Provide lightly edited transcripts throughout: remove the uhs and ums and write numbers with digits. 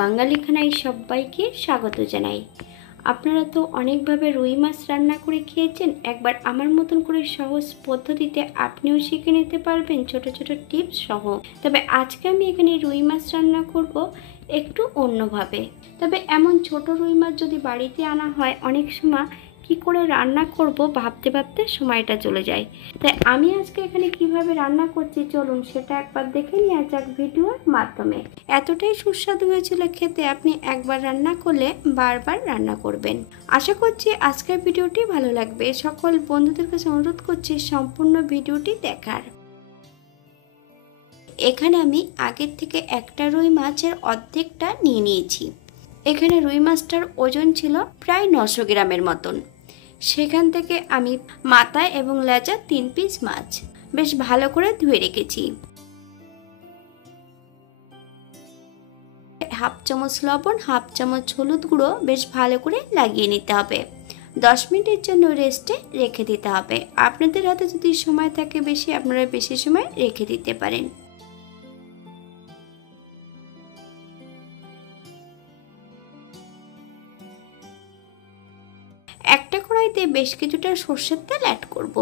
বাঙালি খানায় সবাইকে স্বাগত জানাই। আপনারা তো অনেকভাবে রুই মাছ রান্না করে খেয়েছেন। একবার আমার মতন করে সহজ পদ্ধতিতে আপনিও শিখে নিতে পারবেন ছোট ছোট টিপস সহ। তবে আজকে আমি এখানে রুই মাছ রান্না করব একটু অন্যভাবে। তবে এমন ছোট রুই মাছ যদি বাড়িতে আনা হয়, অনেক সময় কি করে রান্না করব ভাবতে ভাবতে সময়টা চলে যায়। তাই আমি আজকে এখানে কিভাবে রান্না করছি চলুন সেটা একবার দেখে নেওয়া যাক ভিডিওর মাধ্যমে। এতটাই সুস্বাদু হয়েছিল খেতে, আপনি একবার রান্না করলে বারবার রান্না করবেন। আশা করছি আজকের ভিডিওটি ভালো লাগবে। সকল বন্ধুদের কাছে অনুরোধ করছি সম্পূর্ণ ভিডিওটি দেখার। এখানে আমি আগের থেকে একটা রুই মাছের অর্ধেকটা নিয়ে নিয়েছি। এখানে রুই মাছটার ওজন ছিল প্রায় 900 গ্রামের মতন। সেখান থেকে আমি মাথা এবং লেজা 3 পিস মাছ বেশ ভালো করে ধুয়ে রেখেছি। হাফ চামচ লবণ, হাফ চামচ হলুদ গুঁড়ো বেশ ভালো করে লাগিয়ে নিতে হবে। 10 মিনিটের জন্য রেস্টে রেখে দিতে হবে। আপনাদের হাতে যদি সময় থাকে বেশি, আপনারা বেশি সময় রেখে দিতে পারেন। একটা কড়াইতে বেশ কিছুটা সর্ষের তেল অ্যাড করব।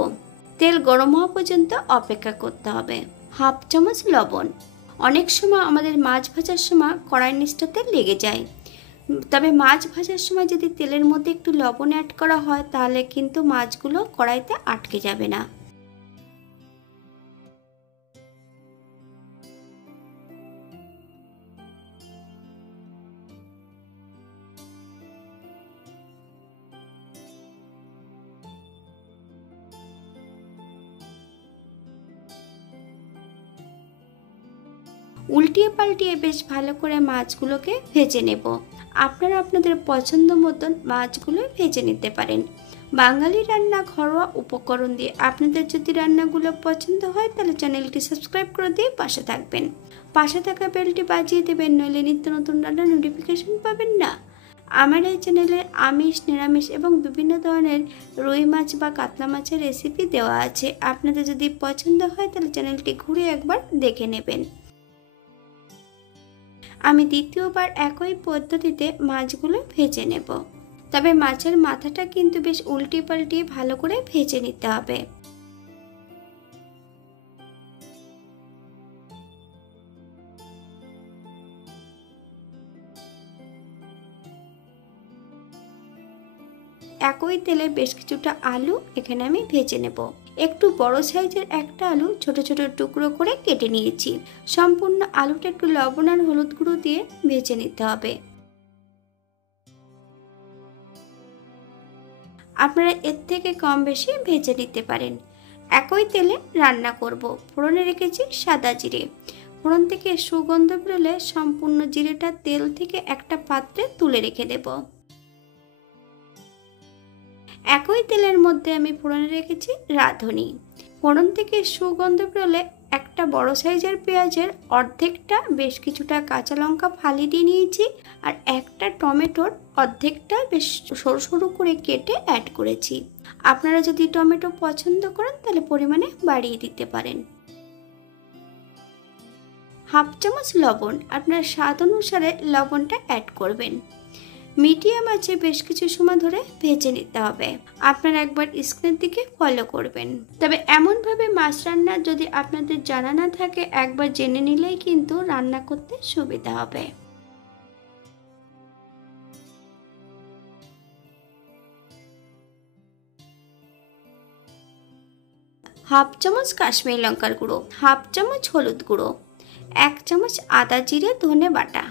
তেল গরম হওয়া পর্যন্ত অপেক্ষা করতে হবে। হাফ চামচ লবণ। অনেক সময় আমাদের মাছ ভাজার সময় কড়াই নিচটাতে লেগে যায়, তবে মাছ ভাজার সময় যদি তেলের মধ্যে একটু লবণ অ্যাড করা হয় তাহলে কিন্তু মাছগুলো কড়াইতে আটকে যাবে না। উল্টিয়ে পাল্টিয়ে বেশ ভালো করে মাছগুলোকে ভেজে নেব। আপনারা আপনাদের পছন্দ মতন মাছগুলো ভেজে নিতে পারেন। বাঙালি রান্না ঘরোয়া উপকরণ দিয়ে। আপনাদের যদি রান্নাগুলো পছন্দ হয় তাহলে চ্যানেলটি সাবস্ক্রাইব করে দিয়ে পাশে থাকবেন। পাশে থাকা বেলটি বাজিয়ে দেবেন, নইলে নিত্য নতুন রান্নার নোটিফিকেশন পাবেন না। আমার এই চ্যানেলে আমিষ, নিরামিষ এবং বিভিন্ন ধরনের রুই মাছ বা কাতলা মাছের রেসিপি দেওয়া আছে। আপনাদের যদি পছন্দ হয় তাহলে চ্যানেলটি ঘুরে একবার দেখে নেবেন। আমি দ্বিতীয়বার একই পদ্ধতিতে মাছগুলো ভেজে নেব। তবে মাছের মাথাটা কিন্তু বেশ উল্টিয়ে পাল্টিয়ে ভালো করে ভেজে নিতে হবে। একই তেলে বেশ কিছুটা আলু এখানে আমি ভেজে নেব। একটু বড় সাইজের একটা আলু ছোট ছোট টুকরো করে কেটে নিয়েছি। সম্পূর্ণ আলুটা একটু লবণ আর হলুদ গুঁড়ো দিয়ে ভেজে নিতে হবে। আপনারা এর থেকে কম বেশি ভেজে নিতে পারেন। একই তেলে রান্না করব। ফোড়নে রেখেছি সাদা জিরে। ফোড়ন থেকে সুগন্ধ বেরোলে সম্পূর্ণ জিরেটা তেল থেকে একটা পাত্রে তুলে রেখে দেব। একই তেলের মধ্যে আমি ফোড়নে রেখেছি রাঁধুনি। ফোড়ন থেকে সুগন্ধ বেরোলে একটা বড় সাইজের পেঁয়াজের অর্ধেকটা বেশ কিছুটা কাঁচা লঙ্কা ফালি দিয়ে নিয়েছি, আর একটা টমেটোর অর্ধেকটা বেশ সরু সরু করে কেটে অ্যাড করেছি। আপনারা যদি টমেটো পছন্দ করেন তাহলে পরিমাণে বাড়িয়ে দিতে পারেন। হাফ চামচ লবণ, আপনার স্বাদ অনুসারে লবণটা অ্যাড করবেন। মিডিয়াম আঁচে বেশ কিছু সময় ধরে ভেজে নিতে হবে। আপনারা একবার স্ক্রিনের দিকে ফলো করবেন। তবে এমনভাবে মাছ রান্না যদি আপনাদের জানা না থাকে, একবার জেনে নিলেই কিন্তু রান্না করতে সুবিধা হবে। হাফ চামচ কাশ্মীরি লঙ্কার গুঁড়ো, হাফ চামচ হলুদ গুঁড়ো, 1 চামচ আদা জিরে ধনে বাটা।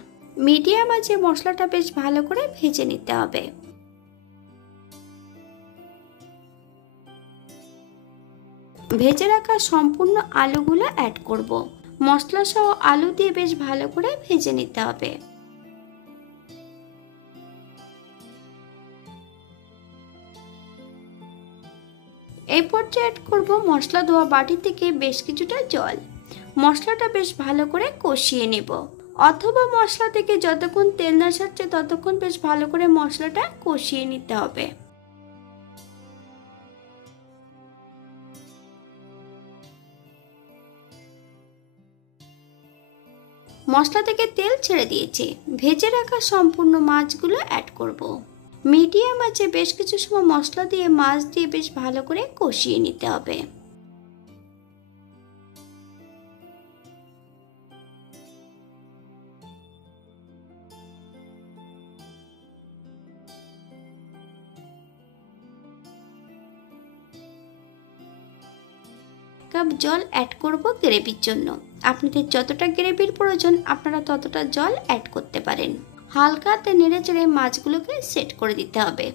মিডিয়াম আঁচে মশলাটা বেশ ভালো করে ভেজে নিতে হবে। ভেজে রাখা সম্পূর্ণ আলুগুলো অ্যাড করব। মশলা সহ আলু দিয়ে বেশ ভালো করে ভেজে নিতে হবে। এই পর্যায়ে অ্যাড করব মশলা ধোয়া বাটি থেকে বেশ কিছুটা জল। মশলাটা বেশ ভালো করে কষিয়ে নেব, অথবা মশলা থেকে যতক্ষণ তেল না ছাড়ছে ততক্ষণ বেশ ভালো করে মশলাটা কষিয়ে নিতে হবে। মশলা থেকে তেল ছেড়ে দিয়েছে। ভেজে রাখা সম্পূর্ণ মাছগুলো অ্যাড করব। মিডিয়াম আঁচে বেশ কিছু সময় মশলা দিয়ে মাছ দিয়ে বেশ ভালো করে কষিয়ে নিতে হবে। কাপ জল অ্যাড করব গ্রেভির জন্য। আপনাদের যতটা গ্রেভির প্রয়োজন আপনারা ততটা জল অ্যাড করতে পারেন। হালকা হাতে নেড়ে চেড়ে মাছগুলোকে সেট করে দিতে হবে।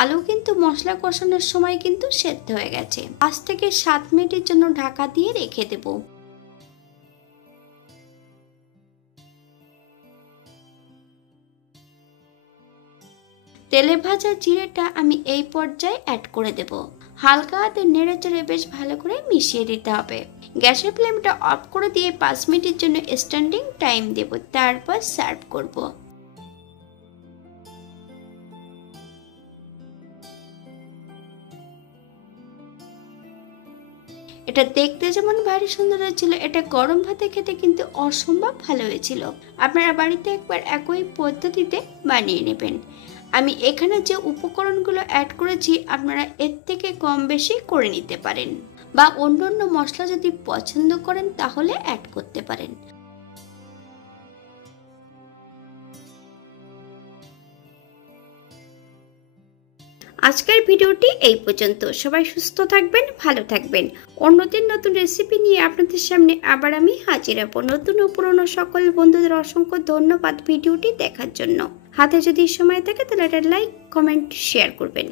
আলু কিন্তু মশলা কষানোর সময় কিন্তু সেদ্ধ হয়ে গেছে। 5 থেকে 7 মিনিটের জন্য ঢাকা দিয়ে রেখে দেব। তেলে ভাজা জিরেটা আমি এই পর্যায়ে অ্যাড করে দেব। হালকা হাতে নেড়ে চেড়ে বেশ ভালো করে মিশিয়ে দিতে হবে। গ্যাসের ফ্লেমটা অফ করে দিয়ে 5 মিনিটের জন্য স্ট্যান্ডিং টাইম দেব, তারপর সার্ভ করব। এটা দেখতে যেমন ভারী সুন্দর ছিল, এটা গরম ভাতে খেতে কিন্তু অসম্ভব ভালো হয়েছিল। আপনারা বাড়িতে একবার একই পদ্ধতিতে বানিয়ে নেবেন। আমি এখানে যে উপকরণগুলো অ্যাড করেছি আপনারা এর থেকে কম বেশি করে নিতে পারেন, বা অন্য মশলা যদি পছন্দ করেন তাহলে অ্যাড করতে পারেন। আজকের ভিডিওটি এই পর্যন্ত। সবাই সুস্থ থাকবেন, ভালো থাকবেন। অন্যদিন নতুন রেসিপি নিয়ে আপনাদের সামনে আবার আমি হাজির হব। নতুন ও পুরনো সকল বন্ধুদের অসংখ্য ধন্যবাদ ভিডিওটি দেখার জন্য। হাতে যদি সময় থাকে তাহলে একটা লাইক, কমেন্ট, শেয়ার করবেন।